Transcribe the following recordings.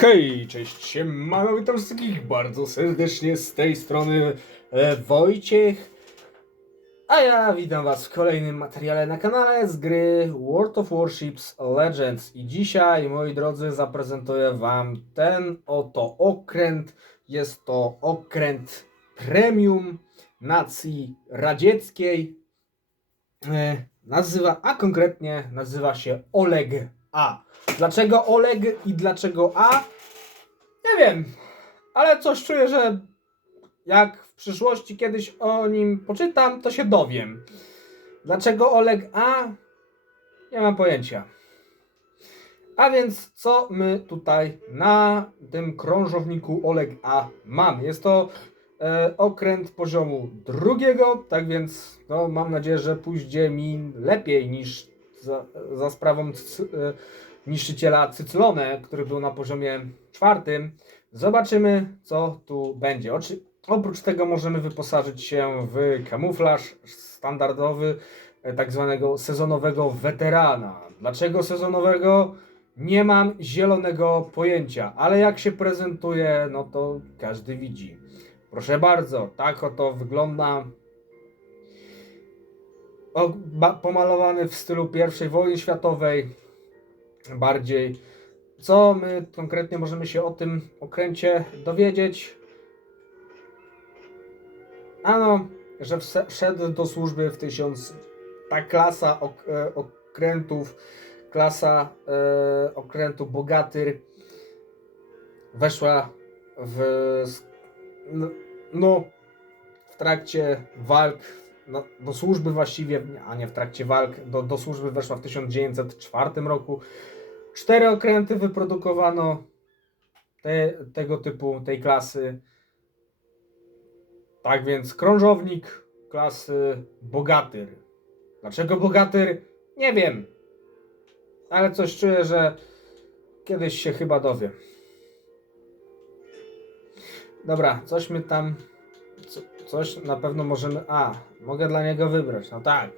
Hej, cześć, siemano, witam wszystkich bardzo serdecznie z tej strony e, Wojciech. A ja witam was w kolejnym materiale na kanale z gry World of Warships Legends. I dzisiaj, moi drodzy, zaprezentuję wam ten oto okręt. Jest to okręt premium nacji radzieckiej. E, nazywa, a konkretnie nazywa się Oleg A. Dlaczego Oleg i dlaczego A? Nie wiem, ale coś czuję, że jak w przyszłości kiedyś o nim poczytam, to się dowiem. Dlaczego Oleg A? Nie mam pojęcia. A więc co my tutaj na tym krążowniku Oleg A mamy? Jest to e, okręt poziomu drugiego, tak więc no, mam nadzieję, że pójdzie mi lepiej niż za, za sprawą e, niszczyciela Cyclone, który był na poziomie czwartym. Zobaczymy, co tu będzie. Oczy, oprócz tego możemy wyposażyć się w kamuflaż standardowy, e, tak zwanego sezonowego weterana. Dlaczego sezonowego? Nie mam zielonego pojęcia, ale jak się prezentuje, no to każdy widzi. Proszę bardzo, tak oto wygląda. Pomalowany w stylu I wojny światowej. Bardziej. Co my konkretnie możemy się o tym okręcie dowiedzieć? Ano, że wszedł do służby w tysiąc. Ta klasa ok, e, okrętów, klasa e, okrętu Bogatyr weszła w. No, w trakcie walk, no, do służby właściwie, a nie w trakcie walk, do, do służby weszła w 1904 roku. Cztery okręty wyprodukowano te, tego typu, tej klasy. Tak więc krążownik klasy Bogatyr. Dlaczego Bogatyr? Nie wiem. Ale coś czuję, że kiedyś się chyba dowiem. Dobra, coś my tam. Co, coś na pewno możemy. A, mogę dla niego wybrać. No tak.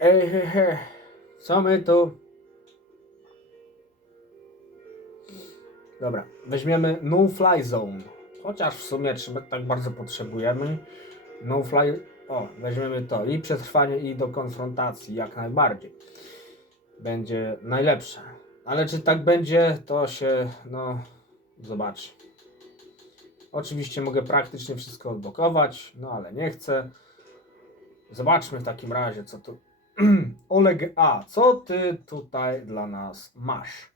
Ej, he, he. Co my tu? Dobra, weźmiemy No Fly Zone. Chociaż w sumie trzeba, tak bardzo potrzebujemy. No Fly. O, weźmiemy to. I przetrwanie, i do konfrontacji, jak najbardziej. Będzie najlepsze. Ale czy tak będzie, to się, no, zobaczy. Oczywiście mogę praktycznie wszystko odblokować, no ale nie chcę. Zobaczmy w takim razie, co tu. Oleg A, co ty tutaj dla nas masz?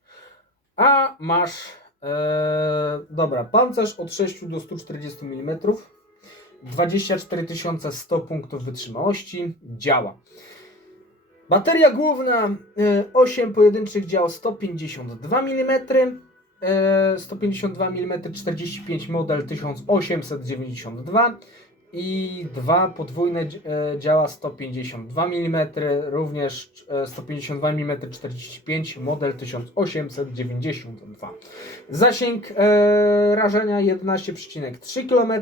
A masz. E, dobra, pancerz od 6 do 140 mm. 24 100 punktów wytrzymałości. Działa. Bateria główna e, 8 pojedynczych dział 152 mm. E, 152 mm 45 model 1892 i dwa podwójne e, działa 152 mm, również e, 152 mm 45 model 1892. Zasięg e, rażenia 11,3 km.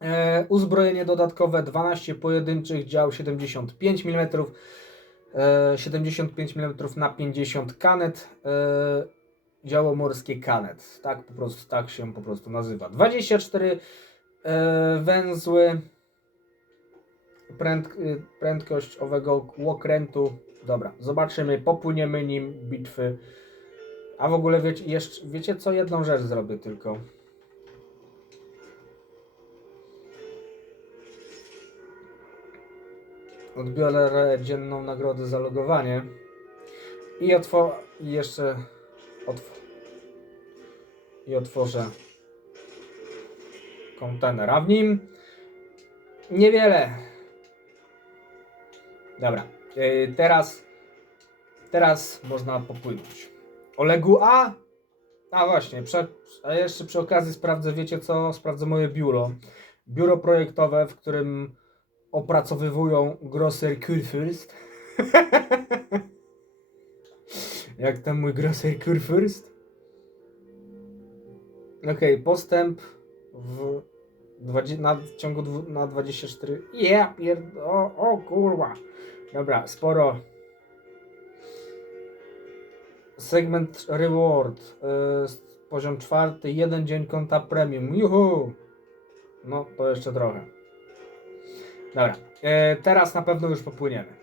E, uzbrojenie dodatkowe 12 pojedynczych dział 75 mm. E, 75 mm na 50 kanet. E, działo morskie kanet. Tak po prostu tak się po prostu nazywa. 24 e, węzły. Pręd, y, prędkość owego łokrętu. Dobra, zobaczymy, popłyniemy nim bitwy. A w ogóle wiecie, jeszcze, wiecie co? Jedną rzecz zrobię tylko. Odbiorę dzienną nagrodę za logowanie. I otwo... I jeszcze... I otworzę kontener, a w nim niewiele. Dobra, yy, teraz teraz można popłynąć. Olegu A? A właśnie, prze, a jeszcze przy okazji sprawdzę, wiecie co? Sprawdzę moje biuro. Biuro projektowe, w którym opracowywują Grosser Kurfürst. Jak tam mój Grosser Kurfürst? Okej, postęp w, dwadzie- na, w ciągu dwu, na 24. Yeah, o, o kurwa. Dobra, sporo. Segment reward. y, poziom czwarty. Jeden dzień konta premium. Juhu! No, to jeszcze trochę. Dobra. y, teraz na pewno już popłyniemy.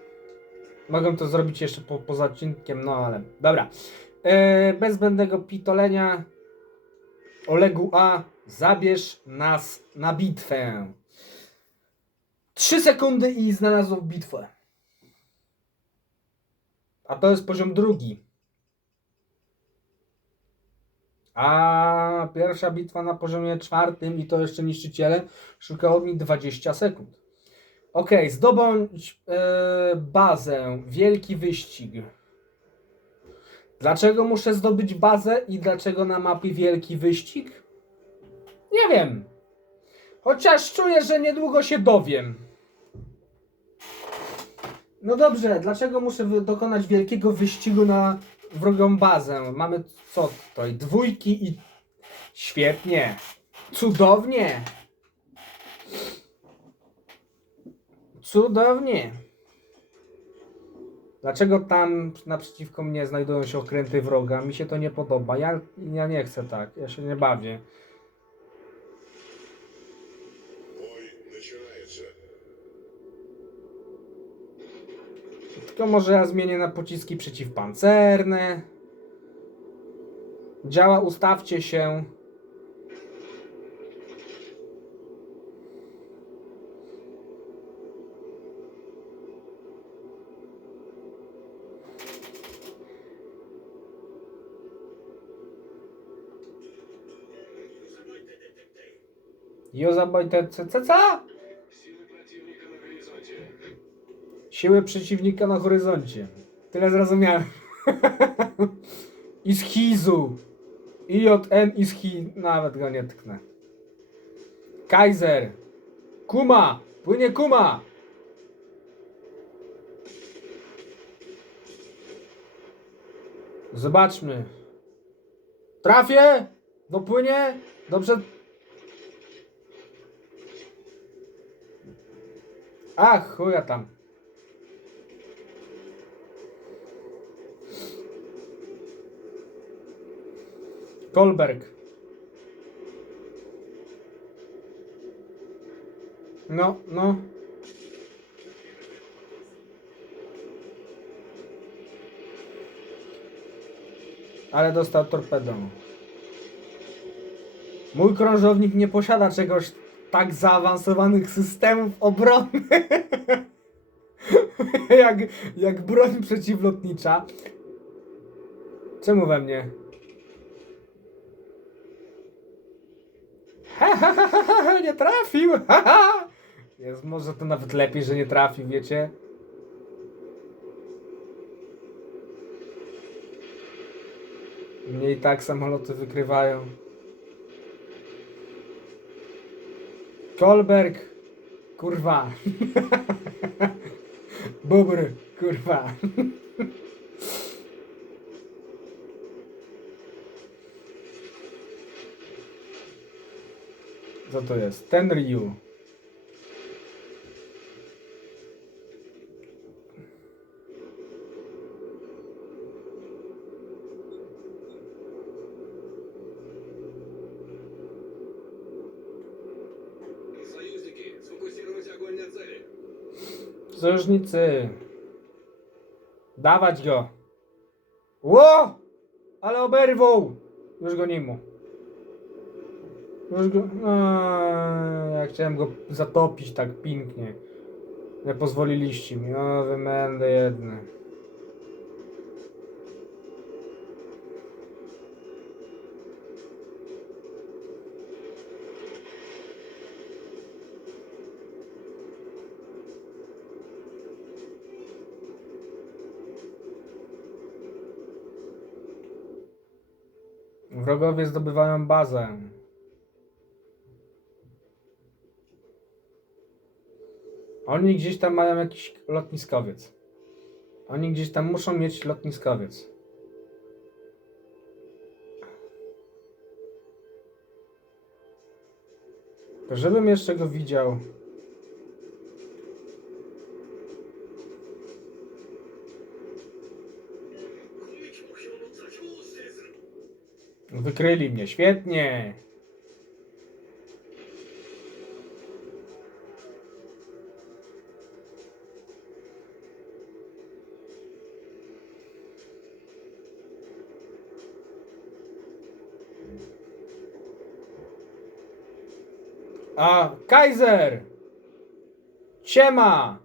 Mogę to zrobić jeszcze po, poza odcinkiem, no ale. Dobra. Y, bez zbędnego pitolenia. Olegu A, zabierz nas na bitwę. Trzy sekundy i znalazł bitwę. A to jest poziom drugi. A pierwsza bitwa na poziomie czwartym i to jeszcze niszczyciele szukało mi 20 sekund. Ok, zdobądź e, bazę. Wielki wyścig. Dlaczego muszę zdobyć bazę i dlaczego na mapie wielki wyścig? Nie wiem. Chociaż czuję, że niedługo się dowiem. No dobrze, dlaczego muszę dokonać wielkiego wyścigu na wrogą bazę? Mamy co tutaj? Dwójki i... Świetnie. Cudownie. Cudownie. Dlaczego tam naprzeciwko mnie znajdują się okręty wroga? Mi się to nie podoba. Ja, ja nie chcę tak. Ja się nie bawię. Tylko może ja zmienię na pociski przeciwpancerne. Działa, ustawcie się. Jo zabajterce, ceca! Siły przeciwnika na horyzoncie. Tyle zrozumiałem. I z Hizu. IJN i z Hi... Nawet go nie tknę. Kaiser. Kuma. Płynie Kuma. Zobaczmy. Trafię? No Dopłynie? Dobrze Ach, chuja tam. Kolberg. No, no. Ale dostał torpedą. Mój krążownik nie posiada czegoś tak zaawansowanych systemów obrony. jak, jak broń przeciwlotnicza. Czemu we mnie? Ha, ha, ha, ha, ha, nie trafił! Jest może to nawet lepiej, że nie trafił, wiecie? Mnie i tak samoloty wykrywają. Kolberg! Kurwa! Bubr! Kurwa! Co to jest? Ten Ryu. Sojusznicy. Dawać go. Ło! Ale oberwał! Już go nie ma. Już go... Eee, ja chciałem go zatopić tak pięknie. Nie pozwoliliście mi. O, wy mędy jedne. Wrogowie zdobywają bazę. Oni gdzieś tam mają jakiś lotniskowiec. Oni gdzieś tam muszą mieć lotniskowiec. Żebym jeszcze go widział. Wykryli mnie, świetnie. A, Kaiser! Siema!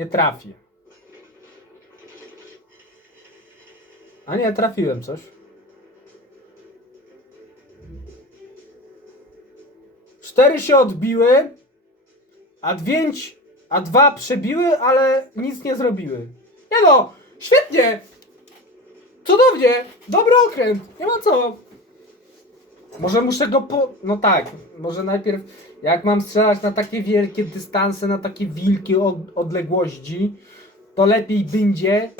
Nie trafię. A nie, trafiłem coś. Cztery się odbiły, a dwięć, a dwa przebiły, ale nic nie zrobiły. Nie no, świetnie! Cudownie! Dobry okręt! Nie ma co! Może muszę go po... No tak, może najpierw jak mam strzelać na takie wielkie dystanse, na takie wielkie od, odległości, to lepiej będzie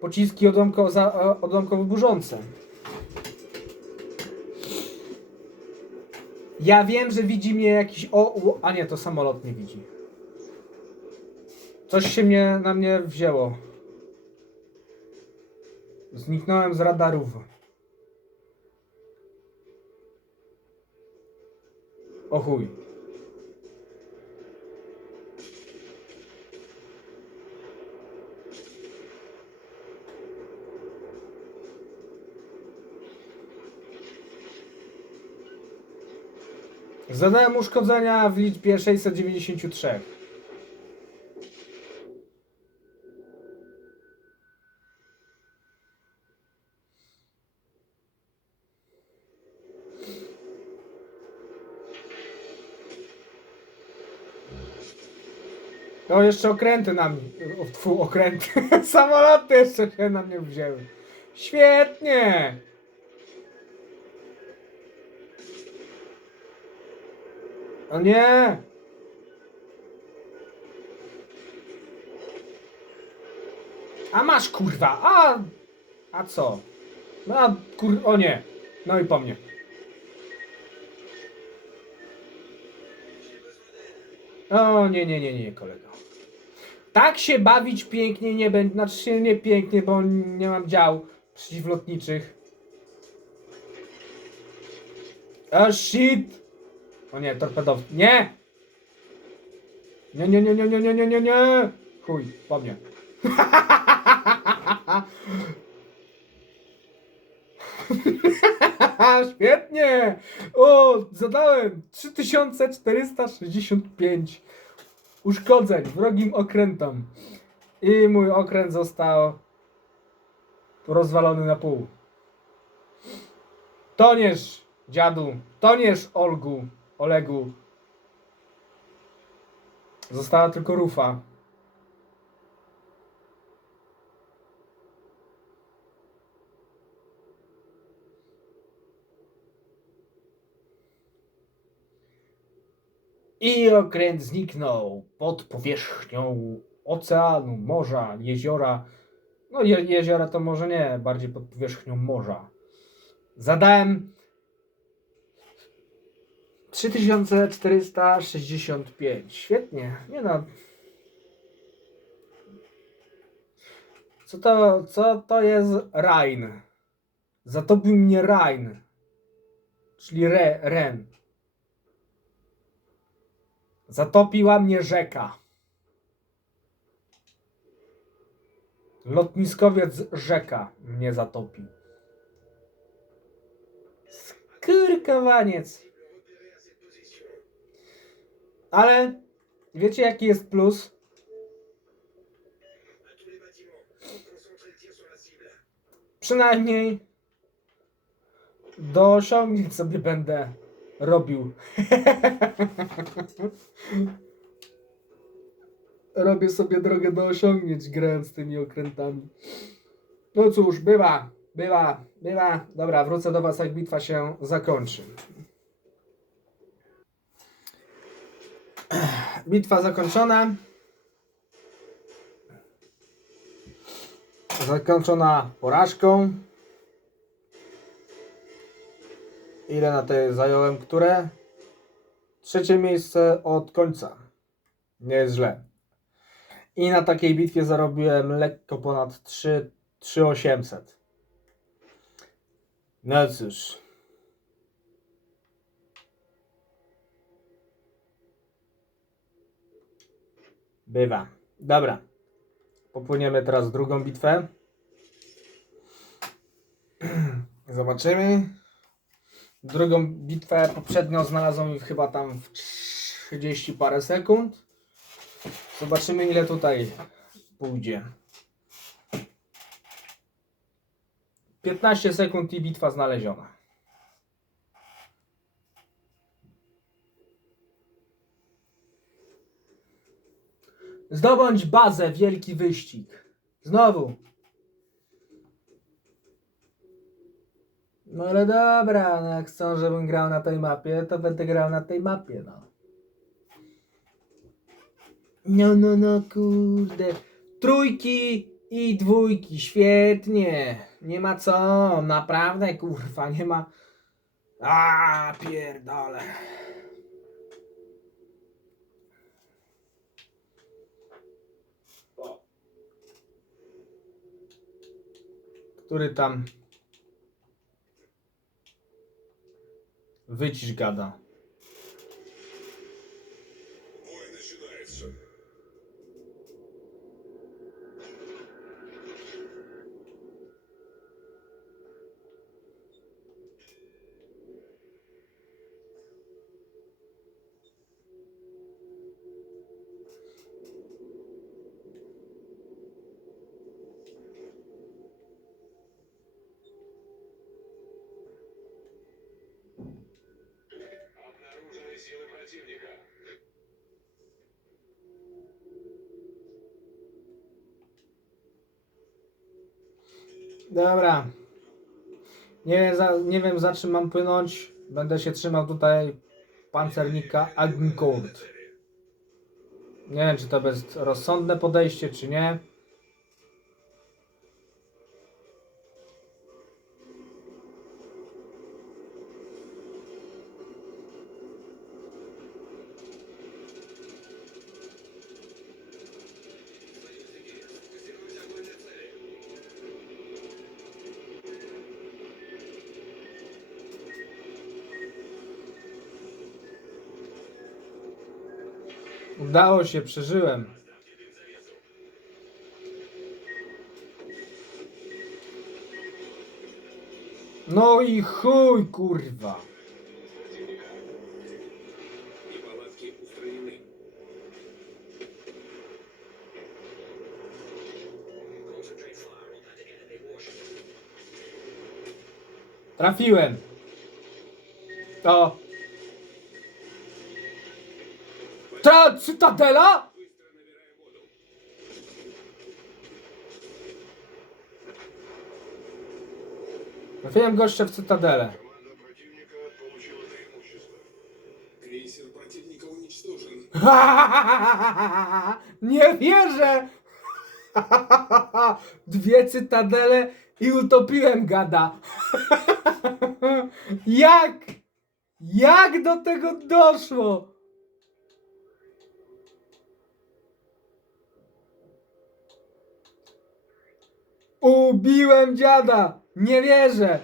pociski odłamko, za, odłamkowo burzące. Ja wiem, że widzi mnie jakiś... O, o, a nie, to samolot mnie widzi. Coś się mnie, na mnie wzięło. Zniknąłem z radarów. O chuj. Zadałem uszkodzenia w liczbie 693. O, jeszcze okręty na mnie. Tfu, okręty. Samoloty jeszcze się na mnie wzięły. Świetnie! O nie! A masz kurwa! A! A co? No a kur... O nie! No i po mnie. O nie, nie, nie, nie, kolego. Tak się bawić pięknie nie będzie. Znaczy się nie pięknie, bo nie mam dział przeciwlotniczych. O shit! O nie, torpedowy. Nie! Nie, nie, nie, nie, nie, nie, nie, nie, nie! Chuj, po mnie. Świetnie! O, zadałem 3465 uszkodzeń wrogim okrętom. I mój okręt został rozwalony na pół. Toniesz, dziadu, toniesz, Olgu, Olegu. Została tylko rufa. I okręt zniknął pod powierzchnią oceanu, morza, jeziora. No je, jeziora to może nie, bardziej pod powierzchnią morza. Zadałem 3465. Świetnie. Nie no. Co to, co to jest Rhein? Zatopił mnie Rhein. Czyli re, Ren. Zatopiła mnie rzeka. Lotniskowiec rzeka mnie zatopił. Skurkowaniec. Ale wiecie jaki jest plus? Przynajmniej do osiągnięć sobie będę robił. Robię sobie drogę do osiągnięć grając tymi okrętami. No cóż, bywa, bywa, bywa. Dobra, wrócę do was jak bitwa się zakończy. Bitwa zakończona. Zakończona porażką. Ile na tej zająłem? Które? Trzecie miejsce od końca. Nie jest źle. I na takiej bitwie zarobiłem lekko ponad 3 3800. No cóż. Bywa. Dobra. Popłyniemy teraz drugą bitwę. Zobaczymy. Drugą bitwę poprzednio znalazłem chyba tam w 30 parę sekund. Zobaczymy ile tutaj pójdzie. 15 sekund i bitwa znaleziona. Zdobądź bazę, wielki wyścig. Znowu. No ale dobra, no jak chcą, żebym grał na tej mapie, to będę grał na tej mapie, no. No, no, no, kurde. Trójki i dwójki, świetnie. Nie ma co, naprawdę, kurwa, nie ma. A, pierdole. Który tam wycisz gada. Dobra. Nie wiem, za, nie wiem za czym mam płynąć. Będę się trzymał tutaj pancernika Agincourt. Nie wiem, czy to jest rozsądne podejście, czy nie. Udało się, przeżyłem. No i chuj, kurwa. Trafiłem. To. cytadela? Быстро набираем воду. Trafiłem gościa w cytadelę. Команда противника получила преимущество. Крейсер противника уничтожен. Nie wierzę! Dwie cytadele i utopiłem gada. Jak? Jak do tego doszło? Ubiłem dziada! Nie wierzę!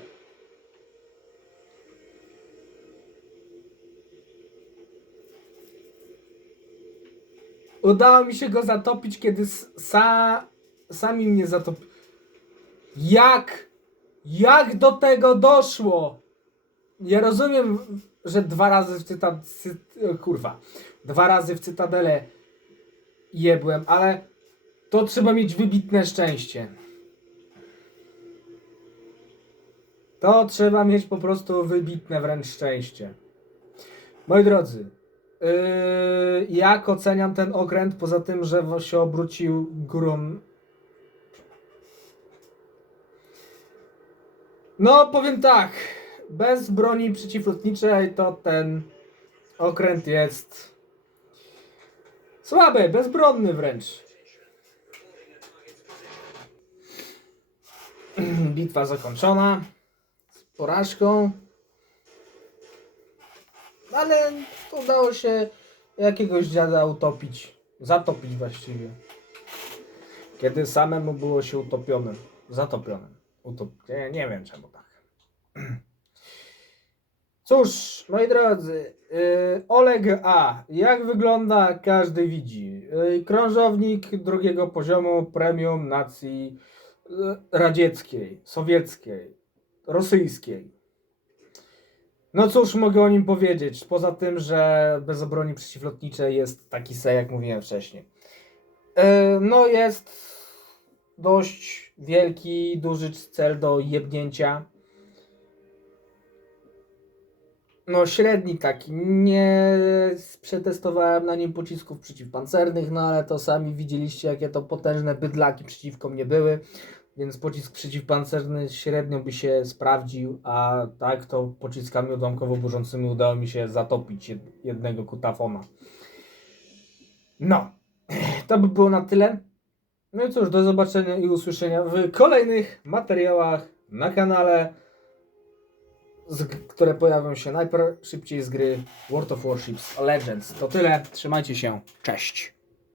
Udało mi się go zatopić, kiedy sa, sami mnie zatopi. Jak? Jak do tego doszło? Ja rozumiem, że dwa razy w cyta... Cy, kurwa. Dwa razy w cytadelę jebłem, ale to trzeba mieć wybitne szczęście. To trzeba mieć po prostu wybitne wręcz szczęście. Moi drodzy, Yy, jak oceniam ten okręt, poza tym, że się obrócił górą? No, powiem tak. Bez broni przeciwlotniczej to ten okręt jest słaby, bezbronny wręcz. Bitwa zakończona porażką. Ale udało się jakiegoś dziada utopić. Zatopić właściwie. Kiedy samemu było się utopionym. Zatopionym. Utop... Nie, nie wiem czemu tak. Cóż, moi drodzy, yy, Oleg A. Jak wygląda, każdy widzi. Yy, krążownik drugiego poziomu premium nacji yy, radzieckiej, sowieckiej, rosyjskiej. No cóż mogę o nim powiedzieć, poza tym, że bez obrony przeciwlotniczej jest taki se, jak mówiłem wcześniej. Yy, no jest dość wielki, duży cel do jebnięcia. No średni taki, nie przetestowałem na nim pocisków przeciwpancernych, no ale to sami widzieliście jakie to potężne bydlaki przeciwko mnie były, więc pocisk przeciwpancerny średnio by się sprawdził, a tak to pociskami odłamkowo burzącymi udało mi się zatopić jed- jednego kutafona. No, to by było na tyle. No i cóż, do zobaczenia i usłyszenia w kolejnych materiałach na kanale które pojawią się najszybciej z gry World of Warships Legends. To tyle, trzymajcie się, cześć!